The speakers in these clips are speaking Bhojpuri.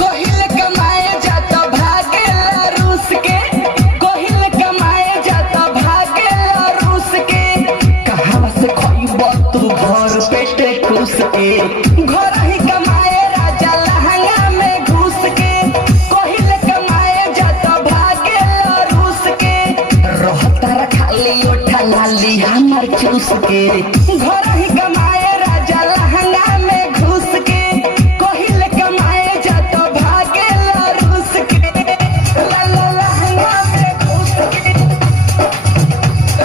कोहिल कमाए जाता भागेला रूस के, कोहिल कमाए जाता भागेला रूस के। कहाँ से खोइब तू घर पेटे खुश के, घर ही कमाए राजा लहंगा में घुस के। कोहिल कमाए जाता भागेला रूस के, रहता खाली उठा लाली हमर चूस के। घर ही कमाए राजा लहंगा में घुस के, कोहिल कमाए जाता भागेला रूस के। ला ला लहंगा में घुस के,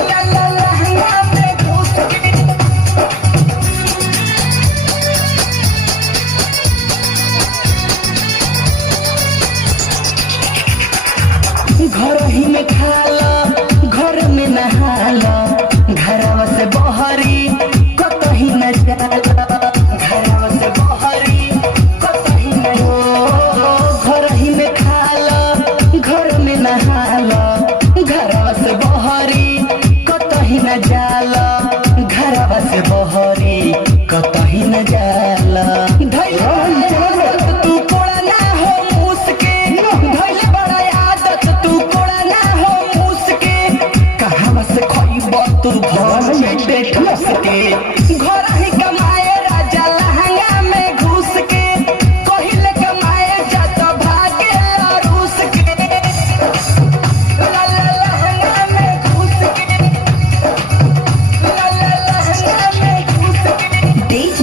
ला ला लहंगा में घुस के। घर ही में खाला, घर में नहाला, घरवा से बहरी कतही न जाला, घरवा से बहरी कतही न हो। घर ही में खाला, घर में नहाला, घरवा से बहरी कतही न जाला, घरवा से बहरी कतही न जाला। तू कोड़ा ना हो मूस के, धैले बड़ा आदत तू कोड़ा ना हो मूस के। कहाँ से खोइब तू घर पेटे ठूस के, घर ही कमाए राजा लहंगा में घुस के। कोहिल कमाए जाता भागेला रूस के, ला ला लहंगा में घुस के, ला ला लहंगा में घुस के। DJ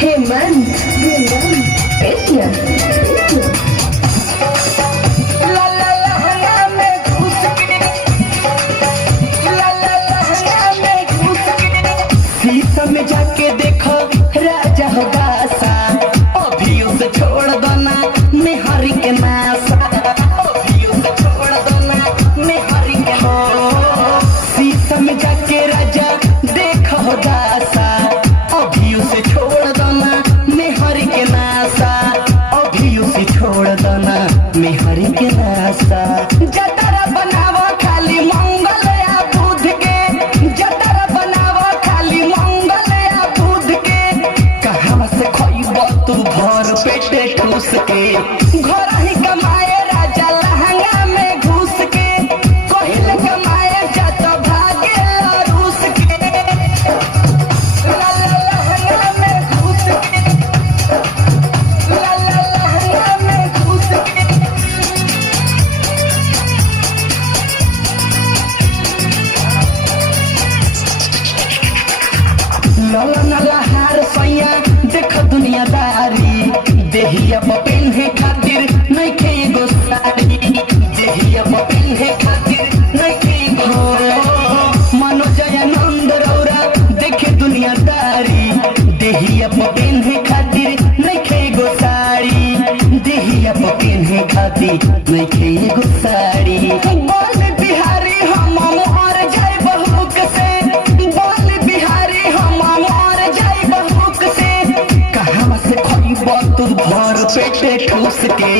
Heman Etya ला ला लहंगा में घुस के, ला ला लहंगा में घुस के। शीशा में जाके देखो राजा हो बासा, अभी उसे छोड़ देना मेहरी के नासा, अभी उसे छोड़ देना मेहरी के हो। शीशा में जाके राजा देखो हो दासा, अभी उसे छोड़ देना मेहरी के नासा, अभी उसे छोड़ देना मेहरी के नासा। जतरा बनावा खाली मंगल या बुध के, जतरा बनावा खाली मंगल या बुध के। कहाँ से खोइब तू घर पेटे ठूस के, घर ही कमाए राजा लहंगा में घुस के। कोहिल कमाए जाता भागेला रूस के, ला ला लहंगा में घुस के, ला ला लहंगा में घुस के। लला नला हार सैया देख दुनियादारी, देहिया पेन्हे खातिर नइखे एगो साड़ी, देहिया पेन्हे खातिर नइखे एगो। मनोजय नंद रौरा देखे दुनियादारी, देहिया पेन्हे खातिर नइखे एगो साड़ी, देहिया पेन्हे खातिर नइखे एगो साड़ी। बोल बिहारी हम मोहर जाए बहुक से, बोल बिहारी हम मोहर जाए बहुक से। कहाँ से खोइब तू घर पेटे ठूस के,